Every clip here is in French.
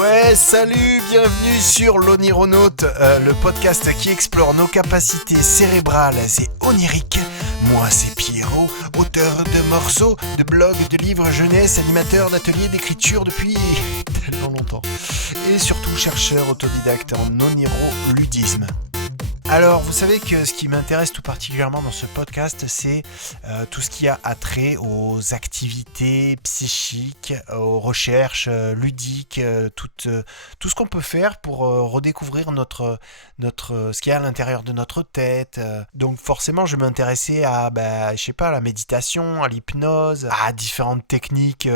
Ouais, salut, bienvenue sur l'Onironaute, le podcast qui explore nos capacités cérébrales et oniriques. Moi, c'est Pierrot, auteur de morceaux, de blogs, de livres jeunesse, animateur d'ateliers d'écriture depuis tellement longtemps. Et surtout chercheur autodidacte en oniroludisme. Alors, vous savez que ce qui m'intéresse tout particulièrement dans ce podcast, c'est tout ce qui a attrait aux activités psychiques, aux recherches ludiques, tout ce qu'on peut faire pour redécouvrir ce qu'il y a à l'intérieur de notre tête. Donc forcément, je m'intéressais à, la méditation, à l'hypnose, à différentes techniques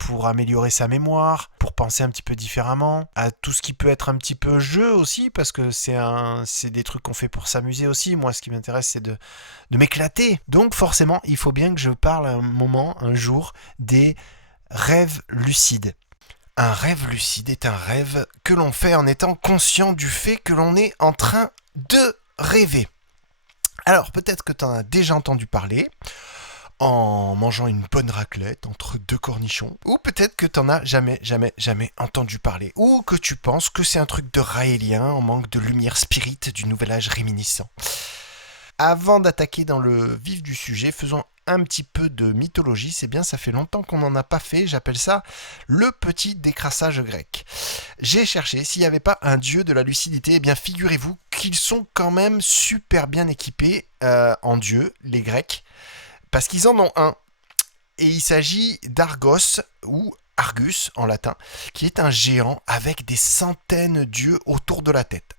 pour améliorer sa mémoire, pour penser un petit peu différemment, à tout ce qui peut être un petit peu jeu aussi, parce que c'est des trucs qu'on fait pour s'amuser aussi. Moi, ce qui m'intéresse, c'est de m'éclater. Donc forcément, il faut bien que je parle un jour des rêves lucides. Un rêve lucide est un rêve que l'on fait en étant conscient du fait que l'on est en train de rêver. Alors, peut-être que tu en as déjà entendu parler en mangeant une bonne raclette entre deux cornichons, ou peut-être que t'en as jamais entendu parler, ou que tu penses que c'est un truc de raélien en manque de lumière spirit du nouvel âge réminiscent. Avant d'attaquer dans le vif du sujet, faisons un petit peu de mythologie. C'est bien, ça fait longtemps qu'on n'en a pas fait. J'appelle ça le petit décrassage grec. J'ai cherché s'il n'y avait pas un dieu de la lucidité. Eh bien, figurez-vous qu'ils sont quand même super bien équipés en dieu, les Grecs. Parce qu'ils en ont un. Et il s'agit d'Argos, ou Argus en latin, qui est un géant avec des centaines d'yeux autour de la tête.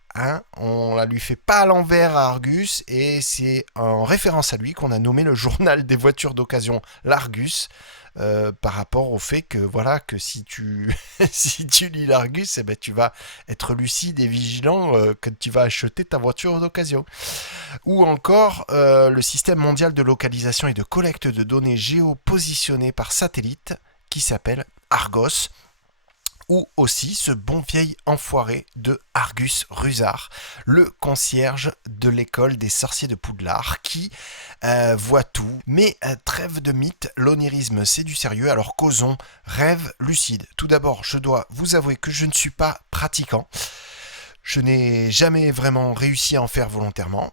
On la lui fait pas à l'envers à Argus, et c'est en référence à lui qu'on a nommé le journal des voitures d'occasion l'Argus, par rapport au fait que si tu si tu lis l'Argus, tu vas être lucide et vigilant quand tu vas acheter ta voiture d'occasion. Ou encore le système mondial de localisation et de collecte de données géopositionnées par satellite qui s'appelle Argos. Ou aussi ce bon vieil enfoiré de Argus Rusar, le concierge de l'école des sorciers de Poudlard, qui voit tout. Mais trêve de mythe, l'onirisme c'est du sérieux, alors causons rêve lucide. Tout d'abord, je dois vous avouer que je ne suis pas pratiquant. Je n'ai jamais vraiment réussi à en faire volontairement.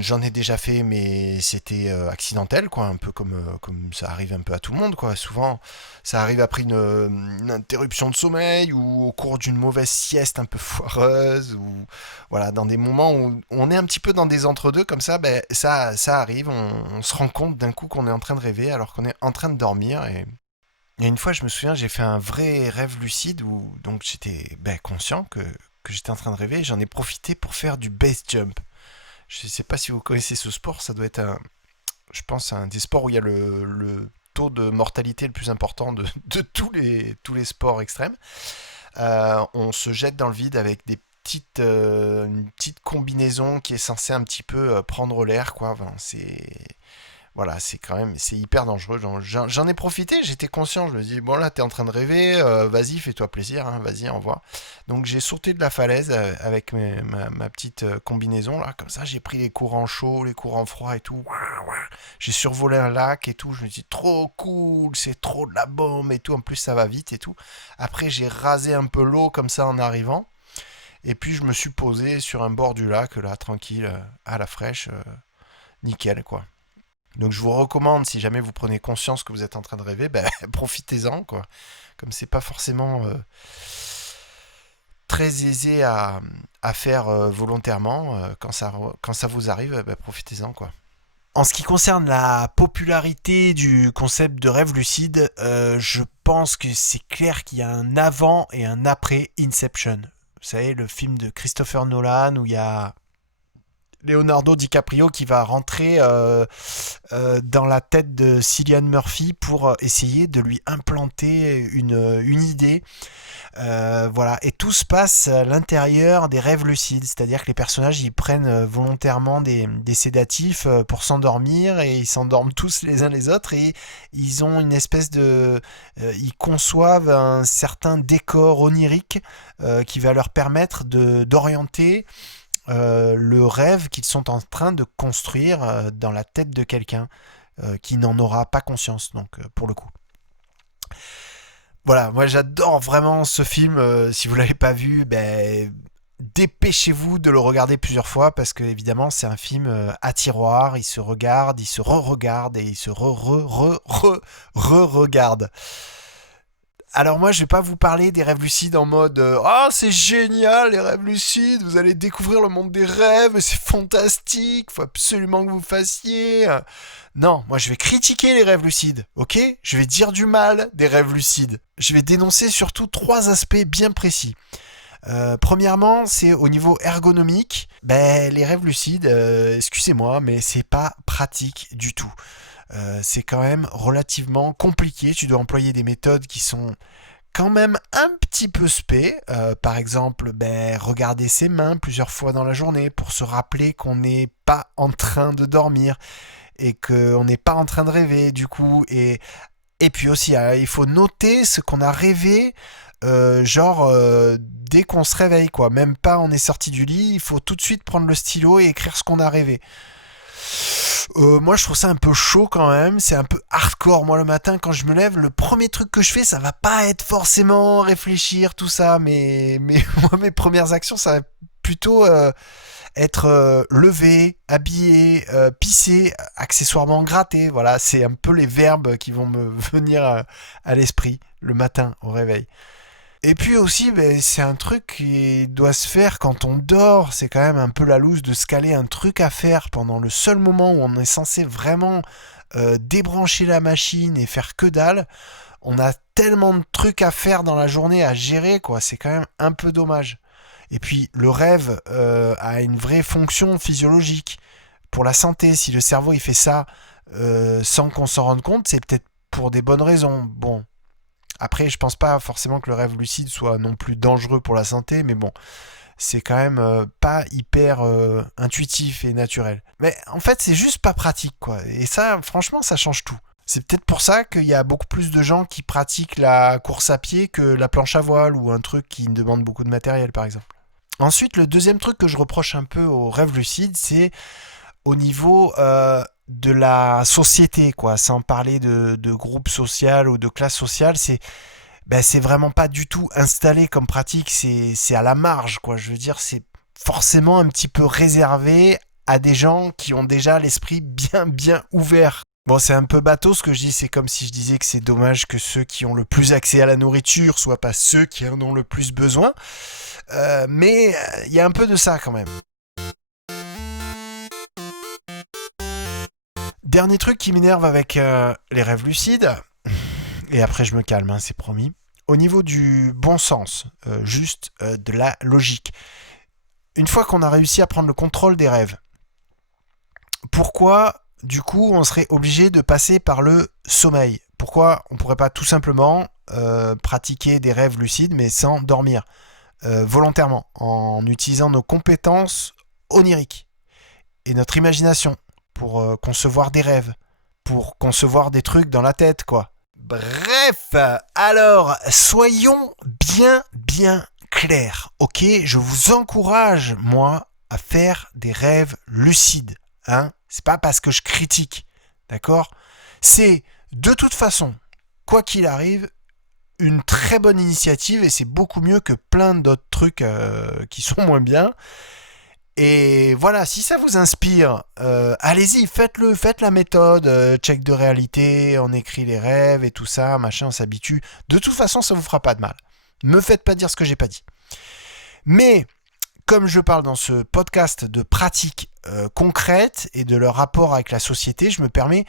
J'en ai déjà fait, mais c'était accidentel, quoi, un peu comme ça arrive un peu à tout le monde, quoi. Souvent, ça arrive après une interruption de sommeil ou au cours d'une mauvaise sieste un peu foireuse, ou voilà, dans des moments où on est un petit peu dans des entre-deux comme ça, ça arrive. On se rend compte d'un coup qu'on est en train de rêver alors qu'on est en train de dormir. Et une fois, je me souviens, j'ai fait un vrai rêve lucide où donc j'étais conscient que j'étais en train de rêver, et j'en ai profité pour faire du base jump. Je ne sais pas si vous connaissez ce sport, ça doit être je pense un des sports où il y a le taux de mortalité le plus important de tous les sports extrêmes. On se jette dans le vide avec une petite combinaison qui est censée un petit peu prendre l'air, quoi. Enfin, c'est hyper dangereux. J'en ai profité, j'étais conscient, je me dis, bon là t'es en train de rêver, vas-y, fais-toi plaisir, vas-y, envoie. Donc j'ai sauté de la falaise avec ma petite combinaison, là, comme ça j'ai pris les courants chauds, les courants froids et tout. J'ai survolé un lac et tout, je me dis, trop cool, c'est trop de la bombe et tout, en plus ça va vite et tout. Après j'ai rasé un peu l'eau comme ça en arrivant, et puis je me suis posé sur un bord du lac, là, tranquille, à la fraîche, nickel, quoi. Donc je vous recommande, si jamais vous prenez conscience que vous êtes en train de rêver, profitez-en, quoi. Comme c'est pas forcément très aisé à faire volontairement, quand ça vous arrive, profitez-en, quoi. En ce qui concerne la popularité du concept de rêve lucide, je pense que c'est clair qu'il y a un avant et un après Inception. Vous savez, le film de Christopher Nolan où il y a Leonardo DiCaprio qui va rentrer dans la tête de Cillian Murphy pour essayer de lui implanter une idée. Voilà. Et tout se passe à l'intérieur des rêves lucides, c'est-à-dire que les personnages ils prennent volontairement des sédatifs pour s'endormir, et ils s'endorment tous les uns les autres, et ils ont une espèce de... ils conçoivent un certain décor onirique qui va leur permettre d'orienter le rêve qu'ils sont en train de construire dans la tête de quelqu'un qui n'en aura pas conscience, donc pour le coup. Voilà, moi j'adore vraiment ce film. Si vous l'avez pas vu, dépêchez-vous de le regarder plusieurs fois parce que évidemment c'est un film à tiroir. Il se regarde, il se re-regarde et il se re-regarde. Alors moi je vais pas vous parler des rêves lucides en mode ah c'est génial les rêves lucides, vous allez découvrir le monde des rêves, c'est fantastique, faut absolument que vous fassiez. Non, moi je vais critiquer les rêves lucides, ok? Je vais dire du mal des rêves lucides. Je vais dénoncer surtout trois aspects bien précis. Premièrement, c'est au niveau ergonomique. Les rêves lucides, excusez-moi, mais c'est pas pratique du tout. C'est quand même relativement compliqué. Tu dois employer des méthodes qui sont quand même un petit peu spé. Par exemple, regarder ses mains plusieurs fois dans la journée pour se rappeler qu'on n'est pas en train de dormir et qu'on n'est pas en train de rêver du coup. Et puis aussi, il faut noter ce qu'on a rêvé, dès qu'on se réveille, quoi. Même pas on est sorti du lit, il faut tout de suite prendre le stylo et écrire ce qu'on a rêvé. Moi, je trouve ça un peu chaud quand même. C'est un peu hardcore. Moi, le matin, quand je me lève, le premier truc que je fais, ça va pas être forcément réfléchir, tout ça. Mais moi, mes premières actions, ça va plutôt être levé, habillé, pissé, accessoirement gratté. Voilà, c'est un peu les verbes qui vont me venir à l'esprit le matin au réveil. Et puis aussi, c'est un truc qui doit se faire quand on dort. C'est quand même un peu la loose de se caler un truc à faire pendant le seul moment où on est censé vraiment débrancher la machine et faire que dalle. On a tellement de trucs à faire dans la journée, à gérer, quoi. C'est quand même un peu dommage. Et puis, le rêve a une vraie fonction physiologique pour la santé. Si le cerveau il fait ça sans qu'on s'en rende compte, c'est peut-être pour des bonnes raisons. Bon, après, je pense pas forcément que le rêve lucide soit non plus dangereux pour la santé, mais bon, c'est quand même pas hyper intuitif et naturel. Mais en fait, c'est juste pas pratique, quoi. Et ça, franchement, ça change tout. C'est peut-être pour ça qu'il y a beaucoup plus de gens qui pratiquent la course à pied que la planche à voile ou un truc qui demande beaucoup de matériel, par exemple. Ensuite, le deuxième truc que je reproche un peu au rêve lucide, c'est au niveau de la société, quoi. Sans parler de groupe social ou de classe sociale, c'est vraiment pas du tout installé comme pratique. C'est à la marge, quoi. Je veux dire, c'est forcément un petit peu réservé à des gens qui ont déjà l'esprit bien bien ouvert. Bon, c'est un peu bateau ce que je dis, c'est comme si je disais que c'est dommage que ceux qui ont le plus accès à la nourriture soient pas ceux qui en ont le plus besoin. Mais il y a un peu de ça quand même. Dernier truc qui m'énerve avec les rêves lucides, et après je me calme, hein, c'est promis. Au niveau du bon sens, juste de la logique. Une fois qu'on a réussi à prendre le contrôle des rêves, pourquoi du coup on serait obligé de passer par le sommeil? Pourquoi on pourrait pas tout simplement pratiquer des rêves lucides mais sans dormir volontairement, en utilisant nos compétences oniriques et notre imagination pour concevoir des rêves, pour concevoir des trucs dans la tête, quoi. Bref, alors soyons bien clairs, ok? Je vous encourage, moi, à faire des rêves lucides, hein? C'est pas parce que je critique, d'accord? C'est de toute façon, quoi qu'il arrive, une très bonne initiative et c'est beaucoup mieux que plein d'autres trucs qui sont moins bien. Et voilà, si ça vous inspire, allez-y, faites-le, faites la méthode, check de réalité, on écrit les rêves et tout ça, machin, on s'habitue. De toute façon, ça vous fera pas de mal. Me faites pas dire ce que j'ai pas dit. Mais, comme je parle dans ce podcast de pratiques concrètes et de leur rapport avec la société, je me permets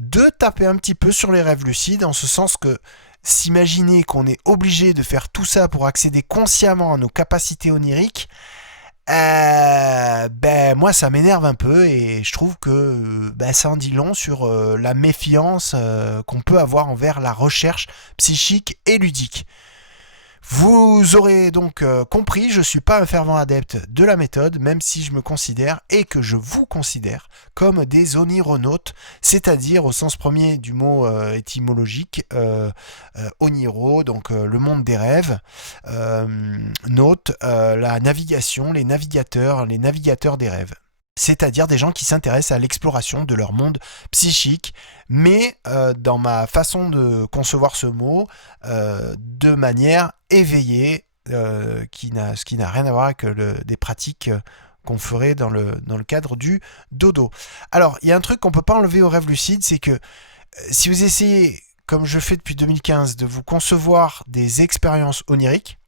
de taper un petit peu sur les rêves lucides, en ce sens que s'imaginer qu'on est obligé de faire tout ça pour accéder consciemment à nos capacités oniriques, moi ça m'énerve un peu et je trouve que ça en dit long sur la méfiance qu'on peut avoir envers la recherche psychique et ludique. Vous aurez donc compris, je ne suis pas un fervent adepte de la méthode, même si je me considère et que je vous considère comme des onironautes, c'est-à-dire au sens premier du mot étymologique, oniro, donc le monde des rêves, naute, la navigation, les navigateurs des rêves. c'est-à-dire des gens qui s'intéressent à l'exploration de leur monde psychique, mais dans ma façon de concevoir ce mot, de manière éveillée, ce qui n'a rien à voir avec des pratiques qu'on ferait dans le cadre du dodo. Alors, il y a un truc qu'on ne peut pas enlever au rêve lucide, c'est que si vous essayez, comme je fais depuis 2015, de vous concevoir des expériences oniriques,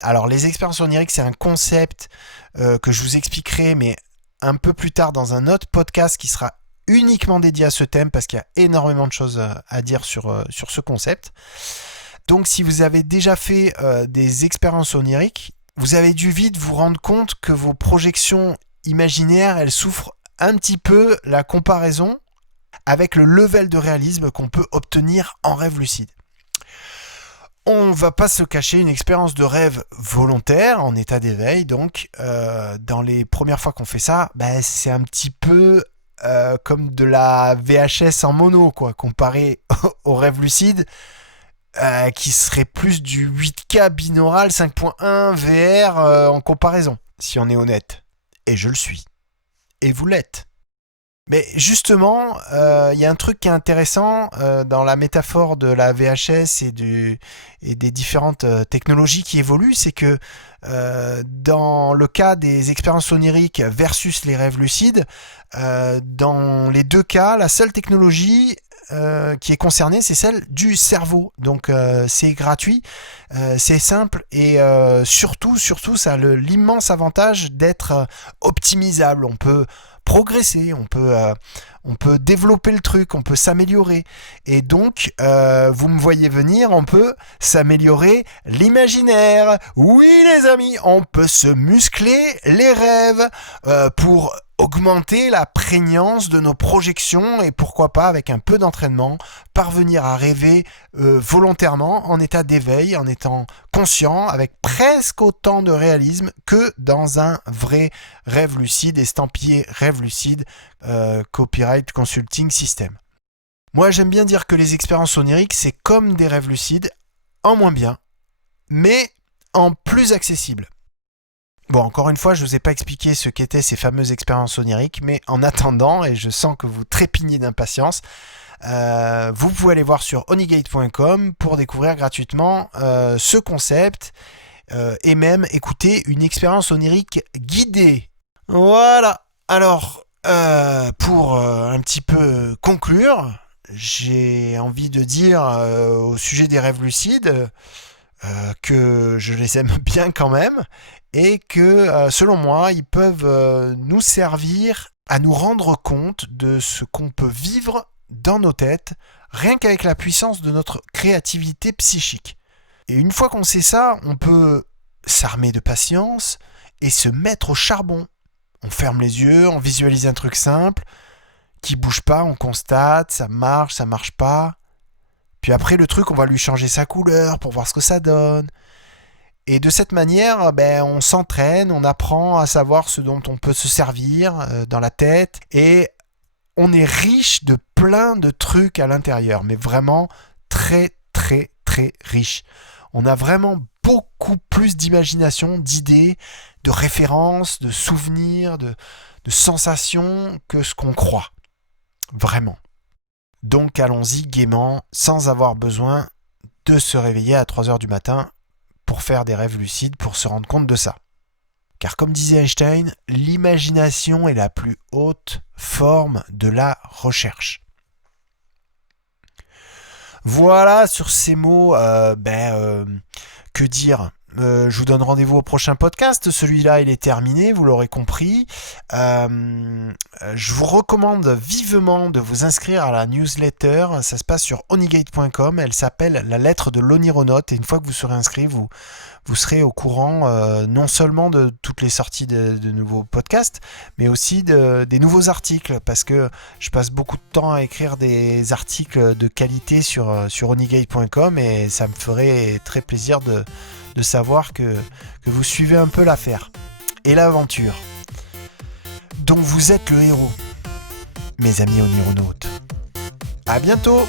alors les expériences oniriques, c'est un concept que je vous expliquerai, mais un peu plus tard dans un autre podcast qui sera uniquement dédié à ce thème parce qu'il y a énormément de choses à dire sur ce concept. Donc si vous avez déjà fait des expériences oniriques, vous avez dû vite vous rendre compte que vos projections imaginaires, elles souffrent un petit peu la comparaison avec le level de réalisme qu'on peut obtenir en rêve lucide. On va pas se cacher, une expérience de rêve volontaire, en état d'éveil, donc dans les premières fois qu'on fait ça, c'est un petit peu comme de la VHS en mono, quoi, comparé au rêve lucide, qui serait plus du 8K binaural 5.1 VR en comparaison, si on est honnête. Et je le suis. Et vous l'êtes. Mais justement, y a un truc qui est intéressant dans la métaphore de la VHS et des différentes technologies qui évoluent, c'est que dans le cas des expériences oniriques versus les rêves lucides, dans les deux cas, la seule technologie qui est concernée, c'est celle du cerveau. Donc c'est gratuit, c'est simple et surtout, ça a l'immense avantage d'être optimisable. On peut progresser, on peut développer le truc, on peut s'améliorer. Et donc, vous me voyez venir, on peut s'améliorer l'imaginaire. Oui les amis, on peut se muscler les rêves pour augmenter la prégnance de nos projections et pourquoi pas avec un peu d'entraînement parvenir à rêver volontairement en état d'éveil, en étant conscient avec presque autant de réalisme que dans un vrai rêve lucide, estampillé rêve lucide, Copyright Consulting System. Moi j'aime bien dire que les expériences oniriques c'est comme des rêves lucides, en moins bien, mais en plus accessible. Bon, encore une fois, je ne vous ai pas expliqué ce qu'étaient ces fameuses expériences oniriques, mais en attendant, et je sens que vous trépignez d'impatience, vous pouvez aller voir sur onigate.com pour découvrir gratuitement ce concept et même écouter une expérience onirique guidée. Voilà. Alors, pour un petit peu conclure, j'ai envie de dire au sujet des rêves lucides que je les aime bien quand même et que selon moi ils peuvent nous servir à nous rendre compte de ce qu'on peut vivre dans nos têtes rien qu'avec la puissance de notre créativité psychique. Et une fois qu'on sait ça, on peut s'armer de patience et se mettre au charbon. On ferme les yeux, on visualise un truc simple qui bouge pas, on constate, ça marche pas. Puis après le truc, on va lui changer sa couleur pour voir ce que ça donne. Et de cette manière, on s'entraîne, on apprend à savoir ce dont on peut se servir dans la tête et on est riche de plein de trucs à l'intérieur, mais vraiment très très très riche. On a vraiment beaucoup plus d'imagination, d'idées, de références, de souvenirs, de sensations que ce qu'on croit. Vraiment. Donc allons-y gaiement, sans avoir besoin de se réveiller à 3h du matin pour faire des rêves lucides, pour se rendre compte de ça. Car comme disait Einstein, l'imagination est la plus haute forme de la recherche. Voilà, sur ces mots, que dire ? Je vous donne rendez-vous au prochain podcast. Celui-là, il est terminé, vous l'aurez compris. Je vous recommande vivement de vous inscrire à la newsletter. Ça se passe sur onigate.com. Elle s'appelle La lettre de l'onironaute. Et une fois que vous serez inscrit, vous serez au courant non seulement de toutes les sorties de nouveaux podcasts, mais aussi des nouveaux articles. Parce que je passe beaucoup de temps à écrire des articles de qualité sur onigate.com et ça me ferait très plaisir de savoir que vous suivez un peu l'affaire et l'aventure dont vous êtes le héros, mes amis onironautes. À bientôt!